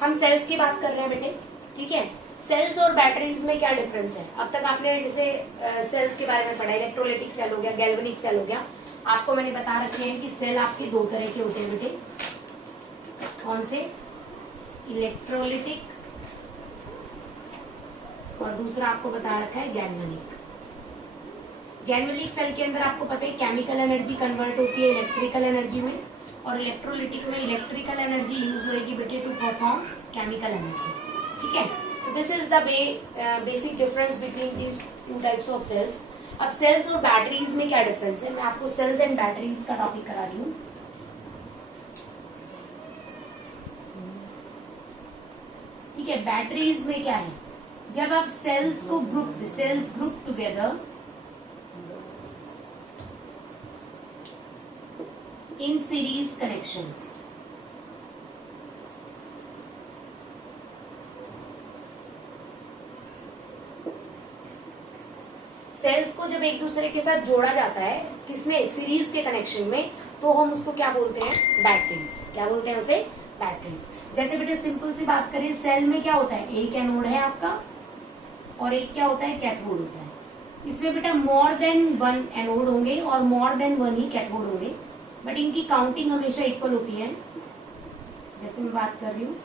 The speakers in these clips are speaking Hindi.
हम सेल्स की बात कर रहे हैं बेटे, ठीक है। सेल्स और बैटरीज में क्या डिफरेंस है? अब तक आपने जैसे सेल्स के बारे में पढ़ा, इलेक्ट्रोलाइटिक सेल हो गया, गैल्वेनिक सेल हो गया। आपको मैंने बता रखे हैं कि सेल आपके दो तरह के होते हैं बेटे। कौन से? इलेक्ट्रोलाइटिक, और दूसरा आपको बता रखा है गैल्वेनिक। गैल्वेनिक सेल के अंदर आपको पता है केमिकल एनर्जी कन्वर्ट होती है इलेक्ट्रिकल एनर्जी में, और इलेक्ट्रोलाइटिक में इलेक्ट्रिकल एनर्जी यूज होगी बेटे टू परफॉर्म केमिकल एनर्जी, ठीक है। तो this is the basic difference between these two types of cells. अब सेल्स और बैटरीज में क्या डिफरेंस है, मैं आपको सेल्स एंड बैटरीज का टॉपिक करा रही हूँ। ठीक है, बैटरीज में क्या है, जब आप cells group together in series connection, cells को जब एक दूसरे के साथ जोड़ा जाता है किसमें, सीरीज के कनेक्शन में, तो हम उसको क्या बोलते हैं, बैटरीज। क्या बोलते हैं उसे, बैटरीज। जैसे बेटे सिंपल सी बात करें, सेल में क्या होता है, एक एनोड है आपका और एक क्या होता है, कैथोड होता है। इसमें बेटा मोर देन वन एनोड होंगे और मोर देन वन ही कैथोड होंगे, बट इनकी काउंटिंग हमेशा इक्वल होती है। जैसे मैं बात कर रही हूँ,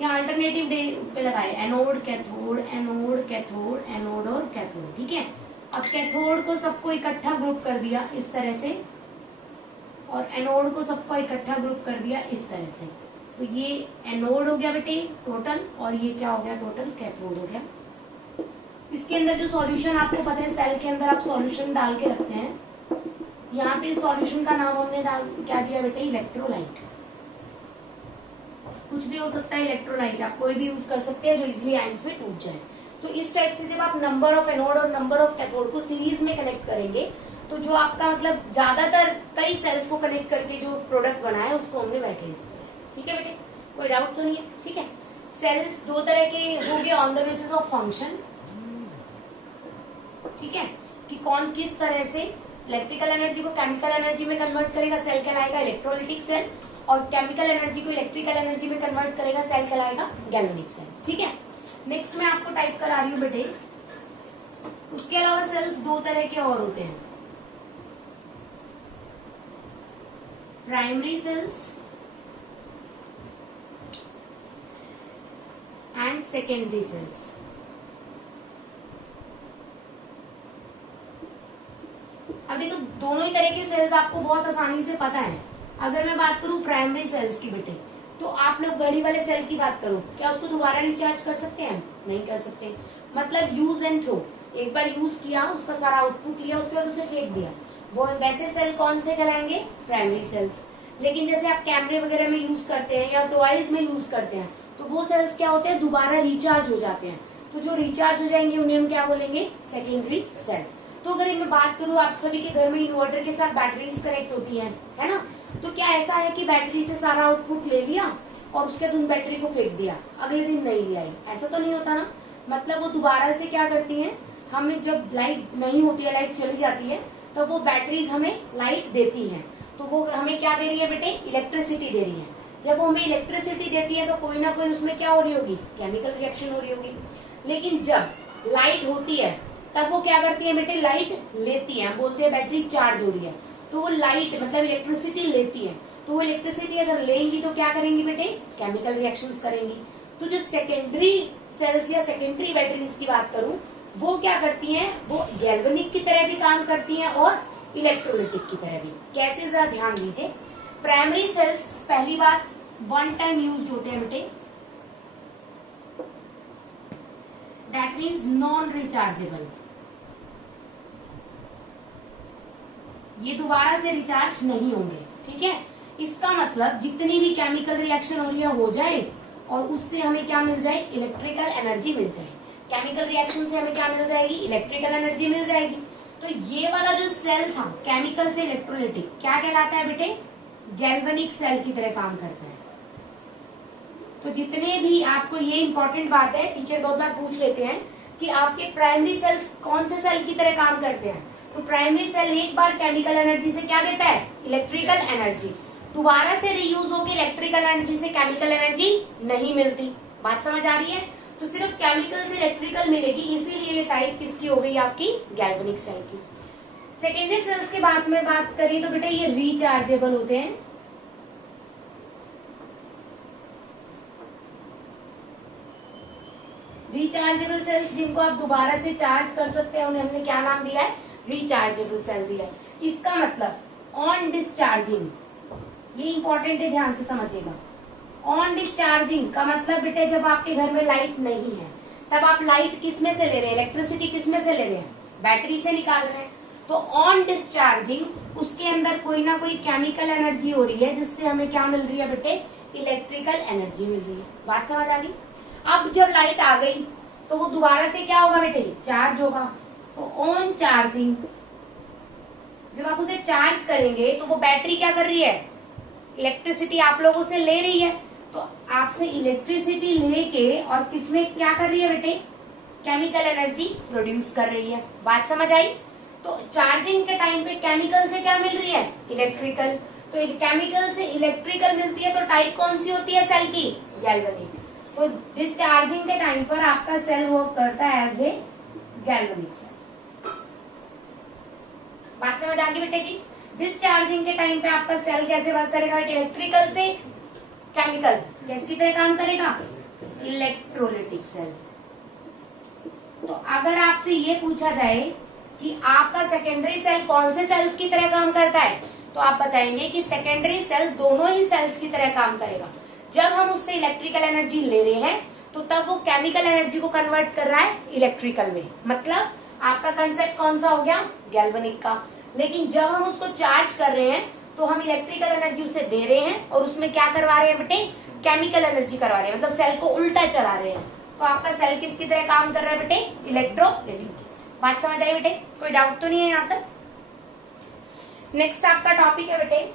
यहाँ अल्टरनेटिव डे पे लगाए anode cathode anode cathode anode और कैथोड, ठीक है। अब कैथोड को सबको इकट्ठा ग्रुप कर दिया इस तरह से, और एनोड को सबको इकट्ठा ग्रुप कर दिया इस तरह से, तो ये एनोड हो गया बेटे टोटल, और ये क्या हो गया टोटल, कैथोड हो गया। इसके अंदर जो सॉल्यूशन आपको पता है, सेल के अंदर आप सॉल्यूशन डाल के रखते हैं। यहाँ पे सॉल्यूशन का नाम हमने क्या दिया बेटे, इलेक्ट्रोलाइट। कुछ भी हो सकता है इलेक्ट्रोलाइट, आप कोई भी यूज कर सकते हैं जो इजिली आयंस में टूट जाए। तो इस टाइप से जब आप नंबर ऑफ एनोड और नंबर ऑफ कैथोड को सीरीज में कनेक्ट करेंगे, तो जो आपका मतलब ज्यादातर कई सेल्स को कनेक्ट करके जो प्रोडक्ट बना है उसको हमने बैटरीज बोला, ठीक है बेटे, कोई डाउट तो नहीं है, ठीक है। सेल्स दो तरह के होंगे on the basis of function, ठीक है, कि कौन किस तरह से इलेक्ट्रिकल एनर्जी को केमिकल एनर्जी में कन्वर्ट करेगा, सेल कहलाएगा इलेक्ट्रोलाइटिक सेल, और केमिकल एनर्जी को इलेक्ट्रिकल एनर्जी में कन्वर्ट करेगा, सेल कहलाएगा गैल्वेनिक सेल, ठीक है। नेक्स्ट मैं आपको टाइप करा रही हूँ बेटे, उसके अलावा सेल्स दो तरह के और होते हैं, primary cells and secondary cells. अब देखो दोनों ही तरह के सेल्स आपको बहुत आसानी से पता है। अगर मैं बात करूं प्राइमरी सेल्स की बेटे, तो आप लोग घड़ी वाले सेल की बात करो, क्या उसको दोबारा रिचार्ज कर सकते हैं? नहीं कर सकते। मतलब यूज एंड थ्रो, एक बार यूज किया, उसका सारा आउटपुट लिया, उसके बाद उसे फेंक दिया, वो वैसे सेल कौन से कहलाएंगे? Primary cells. लेकिन जैसे आप कैमरे वगैरह में यूज करते हैं या टॉयज में यूज करते हैं, तो वो सेल्स क्या होते हैं, दोबारा रिचार्ज हो जाते हैं। तो जो रिचार्ज हो जाएंगे उन्हें हम क्या बोलेंगे? Secondary cell. तो अगर मैं बात करूं, आप सभी के घर में इन्वर्टर के साथ बैटरीज कनेक्ट होती है ना, तो क्या ऐसा है कि बैटरी से सारा आउटपुट ले लिया और उसके बाद उन बैटरी को फेंक दिया, अगले दिन नहीं ले आई? ऐसा तो नहीं होता ना। मतलब वो दोबारा से क्या करती हैं, हमें जब लाइट नहीं होती है, लाइट चली जाती है, तो वो बैटरीज हमें लाइट देती हैं। तो वो हमें क्या दे रही है बेटे? इलेक्ट्रिसिटी दे रही है। जब वो हमें इलेक्ट्रिसिटी देती है तो कोई ना कोई उसमें क्या हो रही होगी? केमिकल रिएक्शन हो रही होगी। लेकिन जब लाइट होती है तब वो क्या करती है बेटे? लाइट लेती है। बोलते हैं बैटरी चार्ज हो रही है, तो वो लाइट मतलब इलेक्ट्रिसिटी लेती है। तो वो इलेक्ट्रिसिटी अगर लेंगी तो क्या करेंगी बेटे? केमिकल रिएक्शंस करेंगी। तो जो सेकेंडरी सेल्स या सेकेंडरी बैटरीज की बात करूं, वो क्या करती हैं? वो गैल्वेनिक की तरह भी काम करती हैं और इलेक्ट्रोलाइटिक की तरह भी। कैसे, जरा ध्यान दीजिए। प्राइमरी सेल्स पहली बार वन टाइम यूज होते हैं बेटे, दैट मीन्स नॉन रिचार्जेबल। ये दोबारा से रिचार्ज नहीं होंगे, ठीक है। इसका मतलब जितनी भी केमिकल रिएक्शन हो रही है हो जाए और उससे हमें क्या मिल जाए? इलेक्ट्रिकल एनर्जी मिल जाए। केमिकल रिएक्शन से हमें क्या मिल जाएगी? इलेक्ट्रिकल एनर्जी मिल जाएगी। तो ये वाला जो सेल था केमिकल से इलेक्ट्रोलाइटिक, क्या कहलाता है बेटे? गैल्वेनिक सेल की तरह काम करता है। तो जितने भी, आपको ये इंपॉर्टेंट बात है, टीचर बहुत बार पूछ लेते हैं कि आपके प्राइमरी सेल्स कौन से सेल की तरह काम करते हैं। तो प्राइमरी सेल एक बार केमिकल एनर्जी से क्या देता है? Electrical energy. दोबारा से रीयूज होकर इलेक्ट्रिकल एनर्जी से केमिकल एनर्जी नहीं मिलती। बात समझ आ रही है? तो सिर्फ केमिकल से इलेक्ट्रिकल मिलेगी, इसीलिए ये टाइप किसकी हो गई आपकी, गैल्वेनिक सेल की। सेकेंडरी सेल्स के बाद में बात करें तो बेटा ये रिचार्जेबल होते हैं। रिचार्जेबल सेल्स जिनको आप दोबारा से चार्ज कर सकते हैं, उन्हें हमने क्या नाम दिया है, रिचार्जेबल सेल दिया है। इसका मतलब ऑन डिस्चार्जिंग, ये इंपॉर्टेंट है, ध्यान से समझिएगा। ऑन डिस्चार्जिंग का मतलब बेटे जब आपके घर में लाइट नहीं है तब आप लाइट किस में से ले रहे हैं, इलेक्ट्रिसिटी किस में से ले रहे हैं, बैटरी से निकाल रहे हैं। तो ऑन डिस्चार्जिंग उसके अंदर कोई ना कोई केमिकल एनर्जी हो रही है जिससे हमें क्या मिल रही है बेटे, इलेक्ट्रिकल एनर्जी मिल रही है। बात समझ आ गई? अब जब लाइट आ गई तो वो दोबारा से क्या होगा बेटे, चार्ज होगा। तो ऑन चार्जिंग जब आप उसे चार्ज करेंगे तो वो बैटरी क्या कर रही है, इलेक्ट्रिसिटी आप लोगों से ले रही है। तो आपसे इलेक्ट्रिसिटी लेके और किसमें क्या कर रही है बेटे, केमिकल एनर्जी प्रोड्यूस कर रही है। बात समझ आई? तो चार्जिंग के टाइम पे केमिकल से क्या मिल रही है, इलेक्ट्रिकल। तो केमिकल से इलेक्ट्रिकल मिलती है तो टाइप कौन सी होती है सेल की, गैल्वेनिक। तो डिस्चार्जिंग के टाइम पर आपका सेल वर्क करता है एज ए गैल्वेनिक सेल। बात समझ आ गई बेटे जी? डिस्चार्जिंग के टाइम पे आपका सेल कैसे वर्क करेगा बेटे, इलेक्ट्रिकल से केमिकल, किसकी तरह काम करेगा, इलेक्ट्रोलिटिक सेल। तो अगर आपसे ये पूछा जाए कि आपका सेकेंडरी सेल कौन से सेल्स की तरह काम करता है, तो आप बताएंगे कि सेकेंडरी सेल दोनों ही सेल्स की तरह काम करेगा। जब हम उससे इलेक्ट्रिकल एनर्जी ले रहे हैं तो तब वो केमिकल एनर्जी को कन्वर्ट कर रहा है इलेक्ट्रिकल में। मतलब आपका कंसेप्ट कौन सा हो गया, गैल्वेनिक का। लेकिन जब हम उसको चार्ज कर रहे हैं तो हम इलेक्ट्रिकल एनर्जी उसे दे रहे हैं और उसमें क्या करवा रहे हैं बेटे, केमिकल एनर्जी करवा रहे हैं, मतलब सेल को उल्टा चला रहे हैं। तो आपका सेल किसकी तरह काम कर रहा है बेटे, इलेक्ट्रोलिटिक। बात समझ आई बेटे? कोई डाउट तो नहीं है यहाँ तक? नेक्स्ट आपका टॉपिक है बेटे,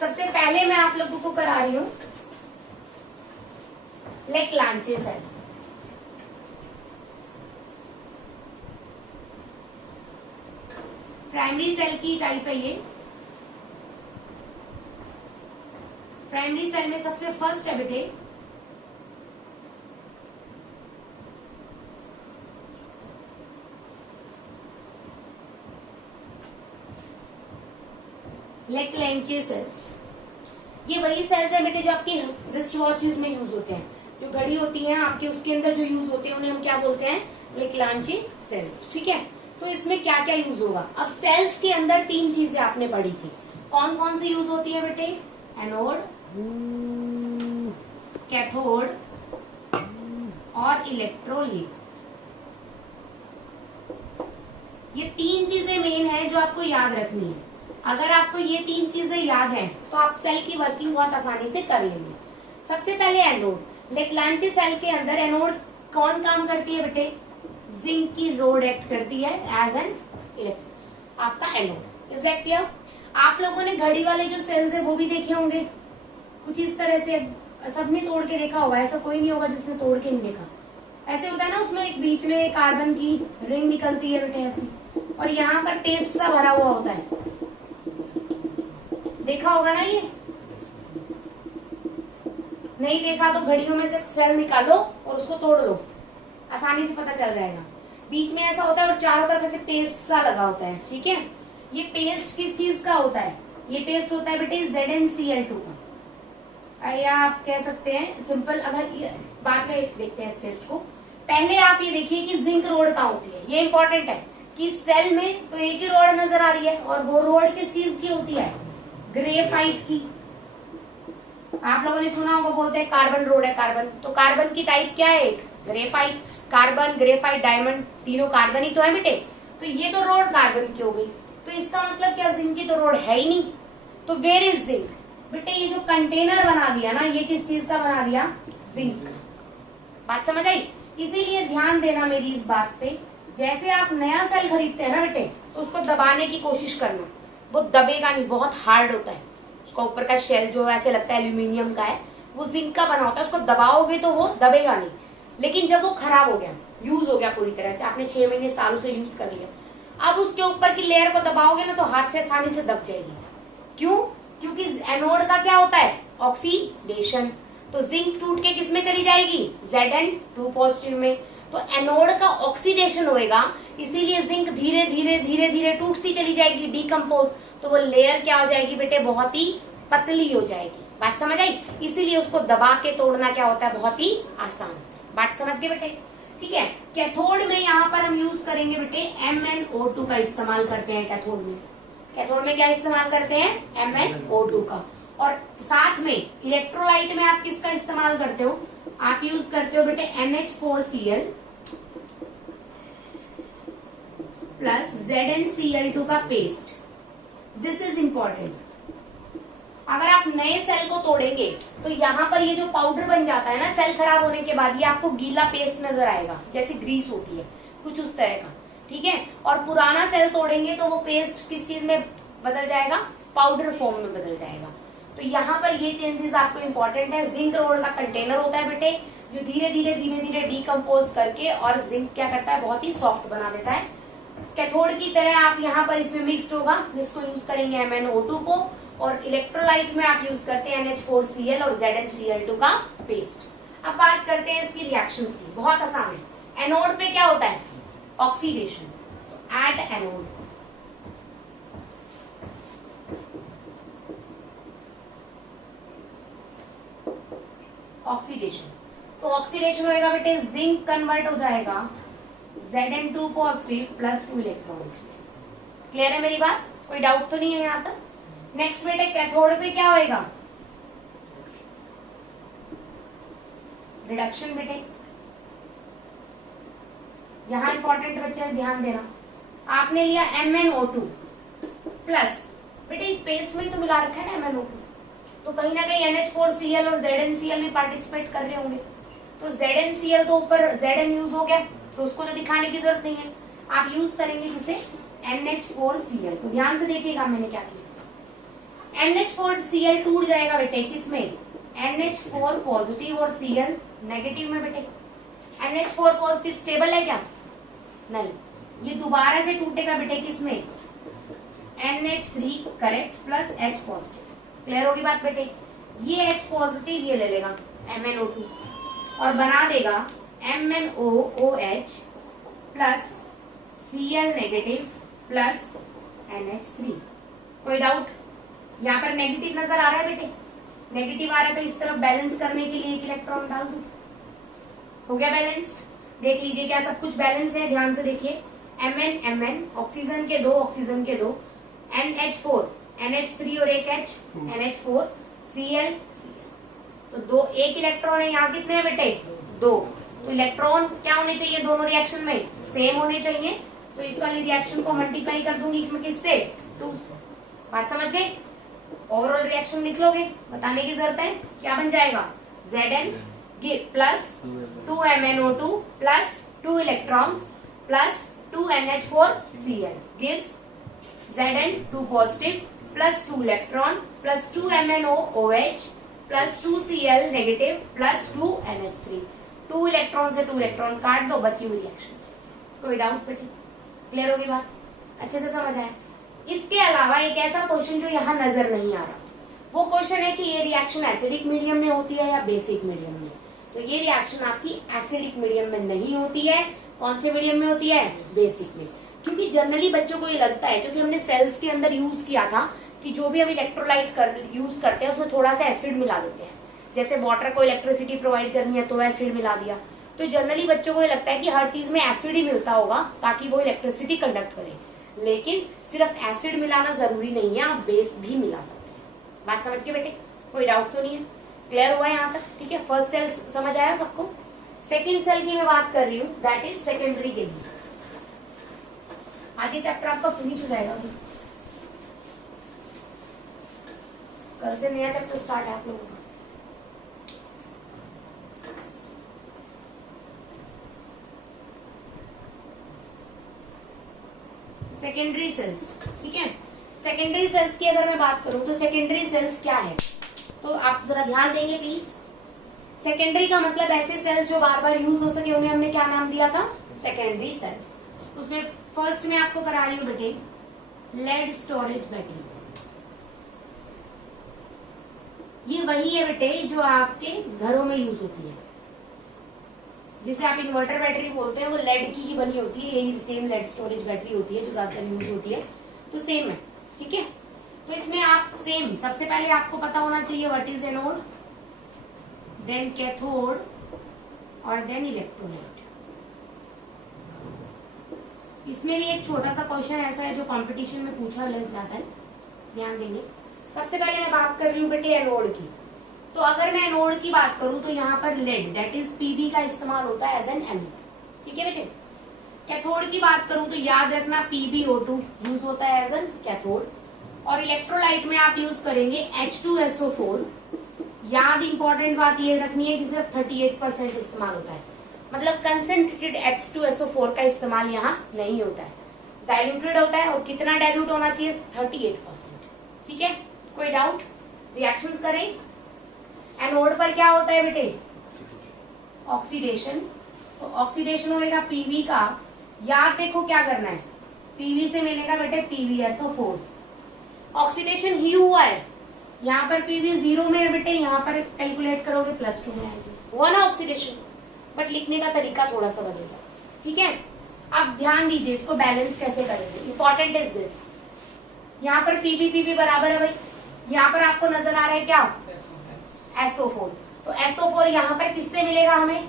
सबसे पहले मैं आप लोगों को करा रही हूँ लेक्लांचे सेल। प्राइमरी सेल की टाइप है ये। प्राइमरी सेल में सबसे फर्स्ट है बेटे लेक्लांचे सेल्स। ये वही सेल्स है बेटे जो आपके रिस्ट वॉचेस में यूज होते हैं, जो घड़ी होती है आपकी उसके अंदर जो यूज होते हैं उन्हें हम क्या बोलते हैं, लेक्लांचे सेल्स। ठीक है, तो इसमें क्या क्या यूज होगा। अब सेल्स के अंदर तीन चीजें आपने पढ़ी थी, कौन कौन सी यूज होती है बेटे, एनोड, कैथोड और इलेक्ट्रोलाइट। ये तीन चीजें मेन है जो आपको याद रखनी है। अगर आपको ये तीन चीजें याद हैं तो आप सेल की वर्किंग बहुत आसानी से कर लेंगे। सबसे पहले एनोड। लेक्लांचे सेल के अंदर एनोड कौन काम करती है बेटे, जिंक की रोड एक्ट करती है एज एन इलेक्ट्रोड, आपका एनोड। Is that clear? आप लोगों ने घड़ी वाले जो सेल्स है वो भी देखे होंगे कुछ इस तरह से, सबने तोड़ के देखा होगा, ऐसा कोई नहीं होगा जिसने तोड़ के नहीं देखा। ऐसे होता है ना, उसमें एक बीच में कार्बन की रिंग निकलती है बेटे ऐसी, और यहाँ पर पेस्ट सा भरा हुआ होता है, देखा होगा ना। ये नहीं देखा तो घड़ियों में से सेल निकालो और उसको तोड़ लो, आसानी से पता चल जाएगा। बीच में ऐसा होता है और चारों तरफ ऐसे पेस्ट सा लगा होता है। ठीक है, ये पेस्ट किस चीज का होता है, ये पेस्ट होता है बेटे ZnCl2 का, या आप कह सकते हैं सिंपल। अगर बाद में देखते हैं इस पेस्ट को, पहले आप ये देखिए कि जिंक रोड कहाँ होती है। ये इंपॉर्टेंट है कि सेल में तो एक ही रोड नजर आ रही है और वो रोड किस चीज की होती है, ग्रेफाइट की। आप लोगों ने सुना होगा, बोलते हैं कार्बन रोड है कार्बन, तो कार्बन की टाइप क्या है, एक ग्रेफाइट। कार्बन, ग्रेफाइट, डायमंड, तीनों कार्बन ही तो है बेटे, तो ये तो रोड कार्बन की हो गई। तो इसका मतलब क्या, जिंक की तो रोड है ही नहीं। तो वेयर इज जिंक बेटे, ये जो कंटेनर बना दिया ना, ये किस चीज का बना दिया, जिंक। बात समझ आई? इसीलिए ध्यान देना मेरी इस बात पे, जैसे आप नया सेल खरीदते हैं ना बेटे, तो उसको दबाने की कोशिश करना, वो दबेगा नहीं, बहुत हार्ड होता है। उसका ऊपर का शेल जो ऐसे लगता है एल्यूमिनियम का है, वो जिंक का बना होता है, उसको दबाओगे तो वो दबेगा नहीं। लेकिन जब वो खराब हो गया, यूज हो गया पूरी तरह से, आपने 6 महीने सालों से यूज कर लिया, अब उसके ऊपर की लेयर को दबाओगे ना तो हाथ से आसानी से दब जाएगी। क्यों? क्योंकि एनोड का क्या होता है? ऑक्सीडेशन। तो जिंक टूट के किस में चली जाएगी? Zn2 पॉजिटिव में। तो एनोड का ऑक्सीडेशन होएगा, इसीलिए जिंक धीरे धीरे धीरे धीरे टूटती चली जाएगी, डीकम्पोज। तो वो लेयर क्या हो जाएगी बेटे? बहुत ही पतली हो जाएगी। बात समझ आई? इसीलिए उसको दबा के तोड़ना क्या होता है? बहुत ही आसान। बात समझ गए बेटे? ठीक है। कैथोड में यहाँ पर हम यूज करेंगे बेटे MnO2 का इस्तेमाल करते हैं। कैथोड में, कैथोड में क्या इस्तेमाल करते हैं? MnO2 का। और साथ में इलेक्ट्रोलाइट में आप किसका इस्तेमाल करते हो? आप यूज करते हो बेटे NH4Cl प्लस ZnCl2 का पेस्ट। This is important. अगर आप नए सेल को तोड़ेंगे तो यहाँ पर ये जो पाउडर बन जाता है ना सेल खराब होने के बाद, ये आपको गीला पेस्ट नजर आएगा, जैसे ग्रीस होती है, कुछ उस तरह का। ठीक है। और पुराना सेल तोड़ेंगे तो वो पेस्ट किस चीज में बदल जाएगा? पाउडर फॉर्म में बदल जाएगा। तो यहाँ पर ये चेंजेस आपको इंपॉर्टेंट है। जिंक रोड का कंटेनर होता है बेटे, जो धीरे धीरे धीरे धीरे डीकम्पोज करके और जिंक क्या करता है? बहुत ही सॉफ्ट बना देता है। कैथोड की तरह आप यहाँ पर इसमें मिक्स्ड होगा, जिसको यूज करेंगे MnO2 को, और इलेक्ट्रोलाइट में आप यूज करते हैं NH4Cl और ZnCl2 का पेस्ट। अब बात करते हैं इसकी रिएक्शंस की। बहुत आसान है। एनोड पे क्या होता है? ऑक्सीडेशन। तो एट एनोड ऑक्सीडेशन, तो ऑक्सीडेशन होएगा बेटे, जिंक कन्वर्ट हो जाएगा Zn2 positive plus 2 electrons. Clear है मेरी बात? कोई डाउट तो नहीं है यहाँ तक? नेक्स्ट बेटे कैथोड पे क्या होएगा? रिडक्शन बेटे। यहां इंपॉर्टेंट बच्चे ध्यान देना, आपने लिया MnO2 प्लस, बेटे इस पेस्ट में तो मिला रखा है ना MnO2, तो कहीं ना कहीं NH4Cl और ZnCl भी पार्टिसिपेट कर रहे होंगे। तो ZnCl तो ऊपर Zn यूज हो गया, तो उसको तो दिखाने की जरूरत नहीं है। आप यूज करेंगे किसे? NH4Cl। तो ध्यान से देखिएगा मैंने क्या किया। NH4Cl टूट जाएगा बेटे किसमें? NH4 पॉजिटिव और Cl नेगेटिव में बेटे। NH4 पॉजिटिव स्टेबल है क्या? नहीं, ये दोबारा से टूटेगा बेटे किसमें? NH3 correct plus H positive. Clear होगी बात बेटे? ये H पॉजिटिव ये ले लेगा MnO2 और बना देगा MnOOH plus Cl negative plus NH3। कोई डाउट? यहाँ पर नेगेटिव नजर आ रहा है बेटे? नेगेटिव आ रहा है तो इस तरफ बैलेंस करने के लिए एक इलेक्ट्रॉन डाल दूं। हो गया बैलेंस? देख लीजिए क्या सब कुछ बैलेंस है, ध्यान से देखिए। Mn ऑक्सीजन के दो, ऑक्सीजन के दो, NH4 NH3 और एक H NH4 Cl तो दो, एक इलेक्ट्रॉन है यहाँ, कितने हैं बेटे? दो। तो इलेक्ट्रॉन क्या होने चाहिए दोनों रिएक्शन में? सेम होने चाहिए। तो इस वाली रिएक्शन को मल्टीप्लाई कर दूंगी किससे? 2 से। बात समझ गए? ओवरऑल रिएक्शन लिख लोगे, बताने की जरूरत है? क्या बन जाएगा? Zn plus 2 MnO2 plus 2 electrons plus 2 NH4Cl gives Zn2 positive plus 2 electron plus 2 MnOOH plus 2 Cl negative plus 2 NH3। 2 electron से 2 इलेक्ट्रॉन काट दो, बची हुई रिएक्शन। कोई डाउट बेटे? क्लियर होगी बात? अच्छे से समझ आया? इसके अलावा एक ऐसा क्वेश्चन जो यहाँ नजर नहीं आ रहा, वो क्वेश्चन है कि ये रिएक्शन एसिडिक मीडियम में होती है या बेसिक मीडियम में? तो ये रिएक्शन आपकी एसिडिक मीडियम में नहीं होती है। कौन से मीडियम में होती है? बेसिक में। क्योंकि जनरली बच्चों को ये लगता है, क्योंकि हमने सेल्स के अंदर यूज किया था कि जो भी हम इलेक्ट्रोलाइट यूज करते हैं उसमें थोड़ा सा एसिड मिला देते हैं। जैसे वाटर को इलेक्ट्रिसिटी प्रोवाइड करनी है तो एसिड मिला दिया। तो जनरली बच्चों को ये लगता है कि हर चीज में एसिड ही मिलता होगा ताकि वो इलेक्ट्रिसिटी कंडक्ट करे, लेकिन सिर्फ एसिड मिलाना जरूरी नहीं है, आप बेस भी मिला सकते हैं। बात समझ के बेटे? कोई डाउट तो नहीं है? क्लियर हुआ यहाँ तक? ठीक है। फर्स्ट सेल समझ आया सबको? सेकेंड सेल की मैं बात कर रही हूँ, दैट इज सेकेंडरी के लिए। आज ये चैप्टर आपका फिनिश हो जाएगा। कल से नया चैप्टर स्टार्ट है आप लोगों का। सेकेंडरी सेल्स, ठीक है। सेकेंडरी सेल्स की अगर मैं बात करूं तो सेकेंडरी सेल्स क्या है, तो आप जरा ध्यान देंगे प्लीज। सेकेंडरी का मतलब ऐसे सेल्स जो बार बार यूज हो सके, उन्हें हमने क्या नाम दिया था? Secondary cells. उसमें फर्स्ट में आपको करा रही हूँ बेटे लेड स्टोरेज बैटरी। ये वही है बेटे जो आपके घरों में यूज होती है, जिसे आप इन्वर्टर बैटरी बोलते हैं, वो लेड की ही बनी होती है, यही सेम लेड स्टोरेज बैटरी होती है जो ज्यादातर यूज होती है, तो सेम है। ठीक है, तो इसमें आप सेम सबसे पहले आपको पता होना चाहिए what is anode, then cathode और देन इलेक्ट्रोलाइट। इसमें भी एक छोटा सा क्वेश्चन ऐसा है जो कंपटीशन में पूछा लग जाता है, ध्यान देंगे। सबसे पहले मैं बात कर रही हूँ बेटे एनोड की। तो अगर मैं एनोड की बात करूं तो यहाँ पर लेड दैट इज पीबी का इस्तेमाल होता है एज एन एनोड। ठीक है बेटे। कैथोड की बात करूं तो याद रखना PbO2 यूज होता है एज एन कैथोड, और इलेक्ट्रोलाइट में आप यूज करेंगे H2SO4। याद इंपॉर्टेंट बात ये रखनी है कि सिर्फ 38% इस्तेमाल होता है, मतलब कंसेंट्रेटेड H2SO4 का इस्तेमाल यहाँ नहीं होता है, डाइल्यूटेड होता है। और कितना डाइल्यूट होना चाहिए? 38%। ठीक है, कोई डाउट? रिएक्शंस करें। एनोड पर क्या होता है बेटे? ऑक्सीडेशन। तो ऑक्सीडेशन होगा पीवी का, याद देखो क्या करना है, पीवी से मिलेगा बेटे PbSO4। ऑक्सीडेशन ही हुआ है, यहाँ पर पीवी 0 में है बेटे, यहाँ पर कैलकुलेट करोगे +2 में आएगी, हुआ ना ऑक्सीडेशन। बट लिखने का तरीका थोड़ा सा बदलेगा। ठीक है, आप ध्यान दीजिए इसको बैलेंस कैसे करेंगे, इंपॉर्टेंट इज दिस। यहाँ पर पीवी बराबर है भाई, यहाँ पर आपको नजर आ रहा है क्या? SO4। तो SO4 यहाँ पर किससे मिलेगा हमें?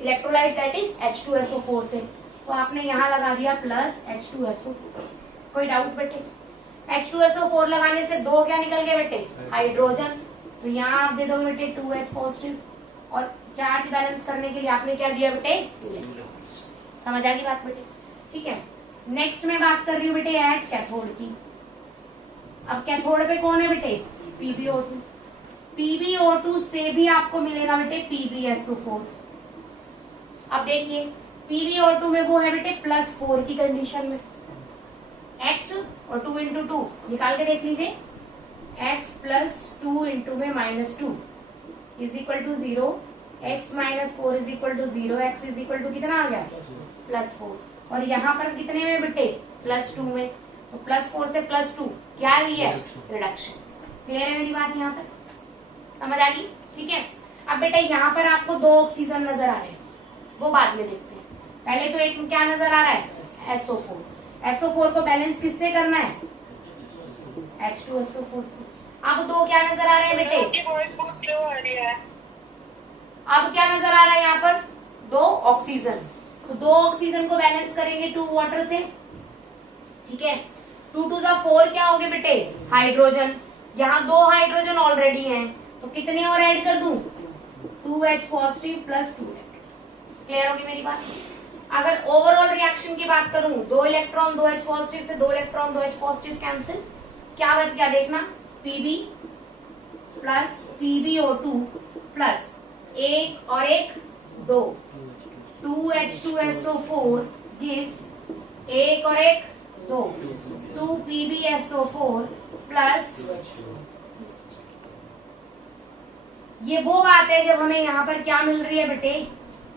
इलेक्ट्रोलाइट दैट इज H2SO4 से। तो आपने यहाँ लगा दिया +H2SO4। कोई डाउट बेटे? H2SO4 लगाने से 2 क्या निकल गए बेटे? हाइड्रोजन। तो यहाँ आप दे दोगे बेटे 2H पॉजिटिव, और चार्ज बैलेंस करने के लिए आपने क्या दिया बेटे? समझ आ गई बात बेटे? ठीक है, नेक्स्ट मैं बात कर रही हूँ बेटे एट कैथोड की। अब कैथोड पे कौन है बेटे? PbO2। PbO2 से भी आपको मिलेगा बेटे PbSO4। अब देखिए PbO2 में वो है बेटे +4 की कंडीशन में, X और 2 × 2 निकाल के देख लीजिए, X + 2 × में -2 = 0, X - 4 = 0, X = कितना आ गया? +4। और यहाँ पर कितने में बेटे? +2 में। तो +4 से +2 क्या हुई है? रिडक्शन। क्लियर है मेरी बात यहाँ पर? समझ आ गई? ठीक है, अब बेटा यहाँ पर आपको 2 ऑक्सीजन नजर आ रहे हैं, वो बाद में देखते हैं। पहले तो एक क्या नजर आ रहा है? SO4। SO4 को बैलेंस किससे करना है? H2SO4 से। अब 2 क्या नजर आ रहे हैं बेटे? अब क्या नजर आ रहा है यहाँ पर? 2 ऑक्सीजन। तो 2 ऑक्सीजन को बैलेंस करेंगे 2 वाटर से। ठीक है, 2 × 4 क्या हो गए बेटे? हाइड्रोजन। यहाँ 2 हाइड्रोजन ऑलरेडी हैं, तो कितने और ऐड कर दूं? 2H positive + 2। क्लियर होगी मेरी बात? अगर ओवरऑल रिएक्शन की बात करूं, 2 इलेक्ट्रॉन 2H पॉजिटिव से 2 इलेक्ट्रॉन 2H पॉजिटिव कैंसिल, क्या बच गया देखना? Pb + PbO2 + 1 और 1 2, 2H2SO4 gives 1 और 1 2, 2 PbSO4 प्लस। ये वो बात है जब हमें यहाँ पर क्या मिल रही है बेटे?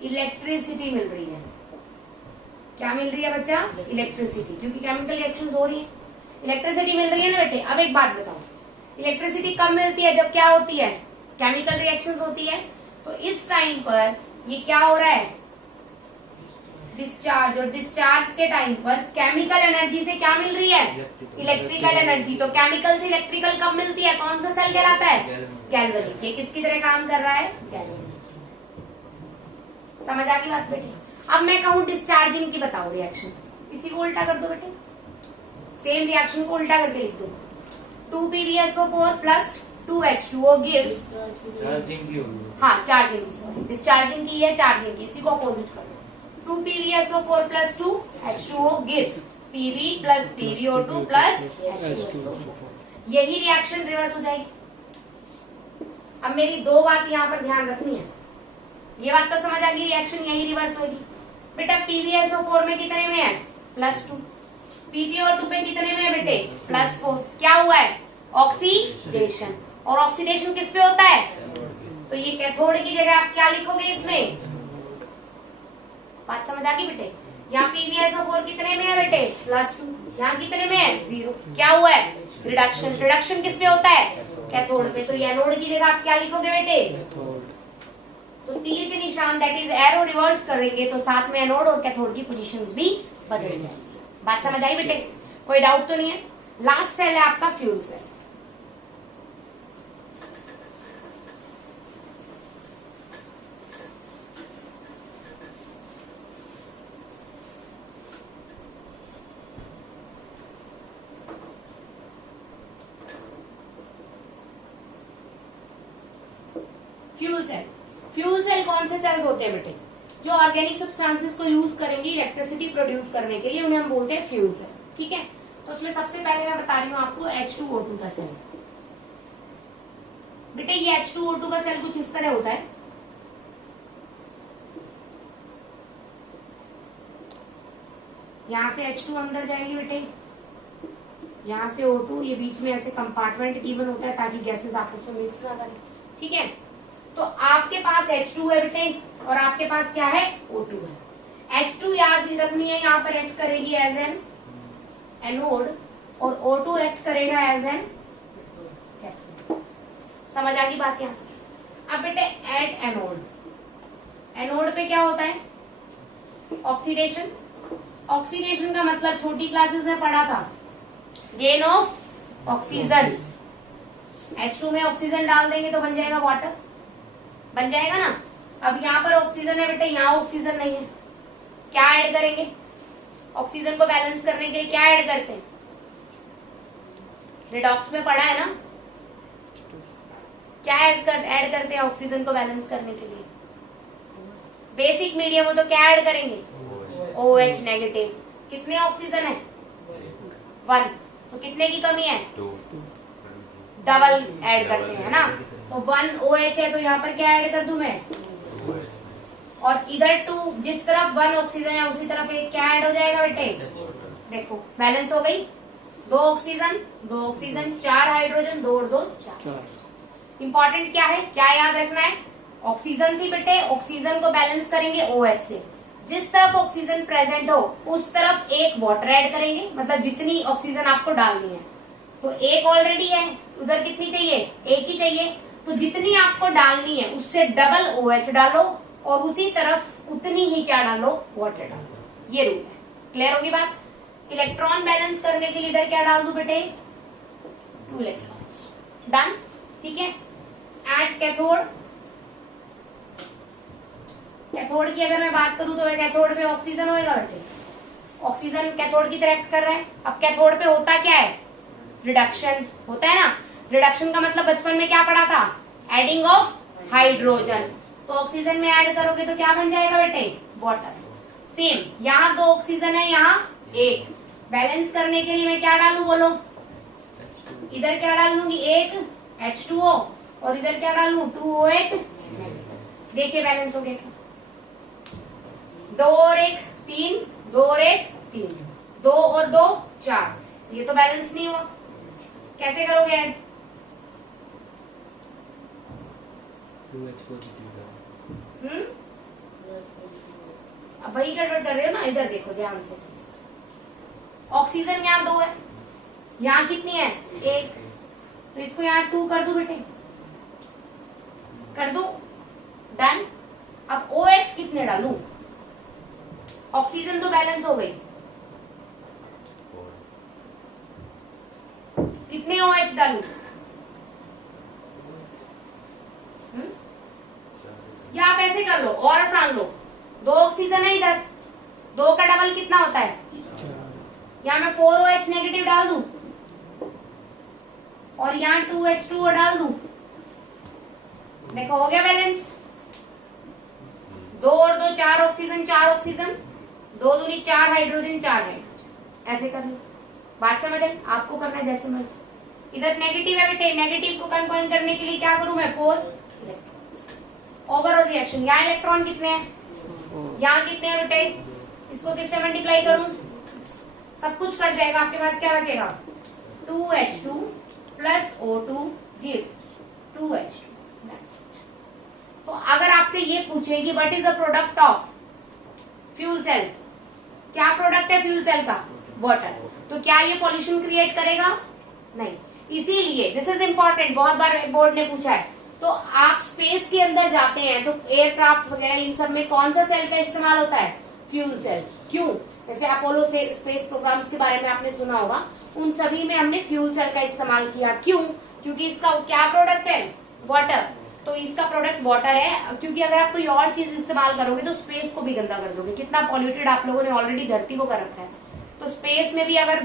इलेक्ट्रिसिटी मिल रही है। क्या मिल रही है बच्चा? इलेक्ट्रिसिटी, क्योंकि केमिकल रिएक्शंस हो रही है, इलेक्ट्रिसिटी मिल रही है ना बेटे। अब एक बात बताओ, इलेक्ट्रिसिटी कब मिलती है? जब क्या होती है? केमिकल रिएक्शंस होती है। तो इस टाइम पर ये क्या हो रहा है? डिस्चार्ज। और डिस्चार्ज के टाइम पर केमिकल एनर्जी से क्या मिल रही है? Electrical energy. तो केमिकल से इलेक्ट्रिकल कब मिलती है? कौन सा सेल कहलाता है? गैल्वेनिक। ये किसकी तरह काम कर रहा है? गैल्वेनिक। समझ आ गई बात बेटे? अब मैं कहूँ डिस्चार्जिंग की, बताओ रिएक्शन। इसी को उल्टा कर दो बेटे, सेम रिएक्शन को उल्टा करके लिख दो। 2 PbSO4 + 2H2O gives, हाँ चार्जिंग की, सॉरी डिस्चार्जिंग की है, चार्जिंग की, इसी को अपोजिट कर दो। 2 PbSO4 + 2H2O gives Pb + PbO2 + H2SO4। यही रिएक्शन रिवर्स हो जाएगी। अब मेरी 2 बात यहाँ पर ध्यान रखनी है, ये बात तो समझ आ गई, रिएक्शन यही रिवर्स होगी बेटा। PbSO4 में कितने में है? +2। PbO2 पे कितने में है बेटे? +4। क्या हुआ है? ऑक्सीडेशन। और ऑक्सीडेशन किस पे होता है? तो ये कैथोड की जगह आप क्या लिखोगे इसमें? बात समझ आ गई बेटे? यहाँ PbSO4 कितने में है बेटे? +2। यहाँ कितने में है? 0। क्या हुआ है? रिडक्शन। रिडक्शन किस पे होता है? कैथोड पे। तो ये एनोड की जगह आप क्या लिखोगे बेटे? तो तीर के निशान दैट इज एरो रिवर्स करेंगे तो साथ में एनोड और कैथोड की पोजीशंस भी बदल जाएंगी। बात समझ आई बेटे? कोई डाउट तो नहीं है? लास्ट सेल है आपका fuel cell. Fuel cell. Fuel cell कौन से सेल्स होते हैं बेटे? जो ऑर्गेनिक सब्सटेंसेस को यूज करेंगे इलेक्ट्रिसिटी प्रोड्यूस करने के लिए, उन्हें हम बोलते हैं फ्यूल सेल। ठीक है, तो उसमें सबसे पहले मैं बता रही हूँ आपको H2O2 का सेल। बेटे ये H2O2 का सेल कुछ इस तरह होता है। यहां से H2 अंदर जाएंगे बेटे, यहां से O2, ये बीच में ऐसे कंपार्टमेंट गिवन होता है ताकि गैसेस आपस में मिक्स ना करें। ठीक है, तो आपके पास H2 है बेटे और आपके पास क्या है? O2 है। H2 याद रखनी है, यहाँ पर एक्ट करेगी एज एन एनोड और O2 एक्ट करेगा एज एन कैथोड। समझ आ गई बात यहाँ? अब बेटे एट एनोड, एनोड पे क्या होता है? ऑक्सीडेशन। ऑक्सीडेशन का मतलब छोटी क्लासेस में पढ़ा था, गेन ऑफ ऑक्सीजन। H2 में ऑक्सीजन डाल देंगे तो बन जाएगा वाटर, बन जाएगा ना। अब यहाँ पर ऑक्सीजन है बेटे, यहाँ ऑक्सीजन नहीं है, क्या ऐड करेंगे? ऑक्सीजन को बैलेंस करने के लिए क्या ऐड करते हैं? रिडॉक्स में पढ़ा है ना, क्या ऐड करते हैं ऑक्सीजन को बैलेंस करने के लिए? बेसिक मीडियम हो तो क्या ऐड करेंगे? OH negative. कितने ऑक्सीजन है? 1। तो कितने की कमी है? 2। डबल ऐड करते हैं ना, तो 1 OH है तो यहाँ पर क्या ऐड कर दूं मैं? और इधर 2, जिस तरफ 1 ऑक्सीजन है उसी तरफ एक क्या ऐड हो जाएगा बेटे? देखो बैलेंस हो गई, 2 ऑक्सीजन 2 ऑक्सीजन, 4 हाइड्रोजन, 2 और 2 4। इंपॉर्टेंट क्या है, क्या याद रखना है? ऑक्सीजन थी बेटे, ऑक्सीजन को बैलेंस करेंगे OH से। जिस तरफ ऑक्सीजन प्रेजेंट हो उस तरफ एक वाटर ऐड करेंगे, मतलब जितनी ऑक्सीजन आपको डालनी है। तो एक ऑलरेडी है, उधर कितनी चाहिए? एक ही चाहिए, तो जितनी आपको डालनी है उससे डबल OH डालो और उसी तरफ उतनी ही क्या डालो? वाटर डालो। ये रूल है। क्लियर होगी बात? इलेक्ट्रॉन बैलेंस करने के लिए इधर क्या डाल दू बेटे? 2 इलेक्ट्रॉन्स। डन? ठीक है। एट कैथोड, कैथोड की अगर मैं बात करूं तो कैथोड पे ऑक्सीजन होगा बेटे, ऑक्सीजन कैथोड की तरह एक्ट कर रहा है। अब कैथोड पे होता क्या है? रिडक्शन होता है ना। रिडक्शन का मतलब बचपन में क्या पढ़ा था? Adding of hydrogen. तो ऑक्सीजन में ऐड करोगे तो क्या बन जाएगा बेटे? वाटर। सेम, यहाँ 2 ऑक्सीजन है, यहाँ 1। बैलेंस करने के लिए मैं क्या डालू बोलो? इधर क्या डाल लूंगी? 1 H2O और इधर क्या डाल लू? 2 OH। देखिए बैलेंस हो गया। 2 और 1 3, 2 और 1 3, 2 और 2 4। ये तो बैलेंस नहीं हुआ, कैसे करोगे ऐड? 2H positive. अब वही गड़बड़ कर रहे हो ना, इधर देखो ध्यान से। ऑक्सीजन यहाँ 2 है, यहाँ कितनी है? 1। तो इसको यहाँ 2 कर दो बेटे, कर दो। डन। अब OH कितने डालू? ऑक्सीजन तो बैलेंस हो गई, कितने OH डालू? या आप ऐसे कर लो और आसान लो, 2 ऑक्सीजन है इधर, 2 का डबल कितना होता है? यहाँ मैं 4 OH नेगेटिव डाल दूं और यहाँ 2 H2O डाल दूं। देखो हो गया बैलेंस। 2 और 2 4 ऑक्सीजन, 4 ऑक्सीजन, 2 दूनी 4 हाइड्रोजन, 4 हाइड्रोजन। ऐसे कर लो, बात समझ आई? आपको करना है जैसे मर्जी। इधर नेगेटिव है बेटे, नेगेटिव को कंफर्म करने के लिए क्या करूं मैं? 4 इलेक्ट्रॉन्स। ओवरऑल रिएक्शन, यहाँ इलेक्ट्रॉन कितने हैं? यहाँ कितने हैं बेटे? इसको किससे मल्टीप्लाई करूं? सब कुछ कट जाएगा, आपके पास क्या बचेगा? 2H2 plus O2 gives 2H2। That's it. तो अगर आपसे ये पूछे कि what is the product of fuel cell, क्या प्रोडक्ट है फ्यूल सेल का? वाटर। तो क्या ये पॉल्यूशन क्रिएट करेगा? नहीं। इसीलिए दिस इज इंपॉर्टेंट, बहुत बार बोर्ड ने पूछा है। तो आप स्पेस के अंदर जाते हैं तो एयरक्राफ्ट वगैरह इन सब में कौन सा सेल का इस्तेमाल होता है? Fuel cell. क्यों? जैसे अपोलो से स्पेस प्रोग्राम्स के बारे में आपने सुना होगा, उन सभी में हमने फ्यूल सेल का इस्तेमाल किया। क्यों? क्योंकि इसका क्या प्रोडक्ट है? वाटर। तो इसका प्रोडक्ट वाटर है, क्योंकि अगर आप कोई और चीज इस्तेमाल करोगे तो स्पेस को भी गंदा कर दोगे। कितना पॉल्यूटेड आप लोगों ने ऑलरेडी धरती को कर रखा है, तो स्पेस में भी अगर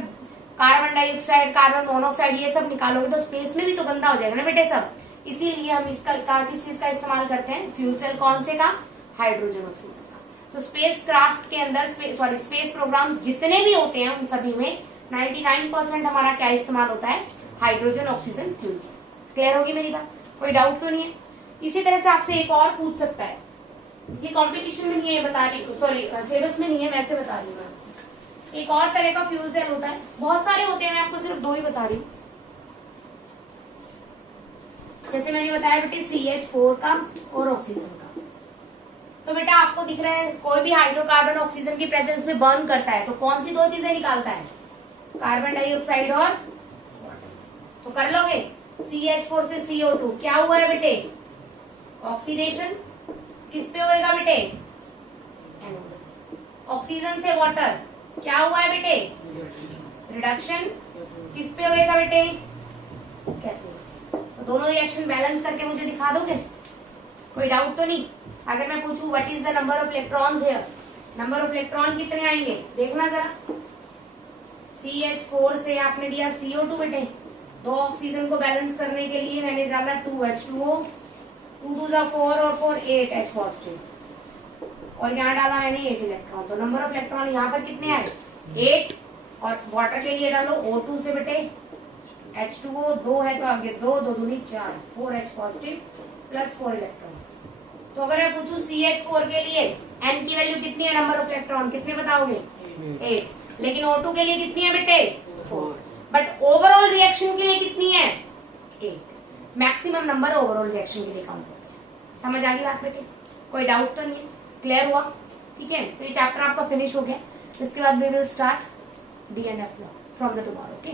कार्बन डाइऑक्साइड, कार्बन मोनोऑक्साइड ये सब निकालोगे तो स्पेस में भी तो गंदा हो जाएगा ना बेटे सब। इसीलिए हम इसका किस चीज का इस्तेमाल करते हैं? Fuel cell. कौन से का? हाइड्रोजन ऑक्सीजन का। तो स्पेस क्राफ्ट के अंदर स्पेस प्रोग्राम्स जितने भी होते हैं उन सभी में 99% हमारा क्या इस्तेमाल होता है? Hydrogen oxygen fuel cell. Clear होगी मेरी बात? कोई डाउट तो नहीं है? इसी तरह से आपसे एक और पूछ सकता है, ये कॉम्पिटिशन में नहीं है, बता रही हूँ, सॉरी सिलेबस में नहीं है, वैसे बता रही हूँ। एक और तरह का फ्यूल सेल होता है, बहुत सारे होते हैं, मैं आपको सिर्फ 2 ही बता रही हूँ। जैसे मैंने बताया बेटे CH4 का और ऑक्सीजन का। तो बेटा आपको दिख रहा है कोई भी हाइड्रोकार्बन ऑक्सीजन की प्रेजेंस में बर्न करता है तो कौन सी 2 चीजें निकालता है? कार्बन डाइऑक्साइड और वाटर। तो कर लोगे? CH4 से CO2 क्या हुआ है बेटे? ऑक्सीडेशन। किस पे होएगा बेटे? एनोड। ऑक्सीजन से वाटर क्या हुआ है बेटे? रिडक्शन। किस पे होएगा बेटे? कैथोड। तो दोनों रिएक्शन बैलेंस करके मुझे दिखा दोगे? कोई डाउट तो नहीं? अगर मैं पूछूं what is the number of electrons here, number of electron कितने आएंगे? देखना जरा। CH4 से आपने दिया CO2 बेटे, 2 ऑक्सीजन को बैलेंस करने के लिए मैंने डाला 2H2O, 2 2 4 और 4 8 H पॉजिटिव, और यहाँ डाला मैंने 8 इलेक्ट्रॉन। तो नंबर ऑफ इलेक्ट्रॉन यहाँ पर कितने आए? 8। और वाटर के लिए डालो O2 से बेटे H2O 2 है तो आगे 2 2 दूनी 4, 4H पॉजिटिव प्लस 4 इलेक्ट्रॉन। तो अगर मैं पूछूं CH4 के लिए N की वैल्यू कितनी है, नंबर ऑफ इलेक्ट्रॉन कितने बताओगे? 8। लेकिन O2 के लिए कितनी है बेटे? 4। बट ओवरऑल रिएक्शन के लिए कितनी है? 8। मैक्सिमम नंबर ओवरऑल रिएक्शन के लिए काउंट होता है। समझ आ गई बात बेटे? कोई डाउट तो नहीं है? क्लियर हुआ? ठीक है, तो ये चैप्टर आपका फिनिश हो गया। इसके बाद we will start DNF law from the tomorrow. Okay.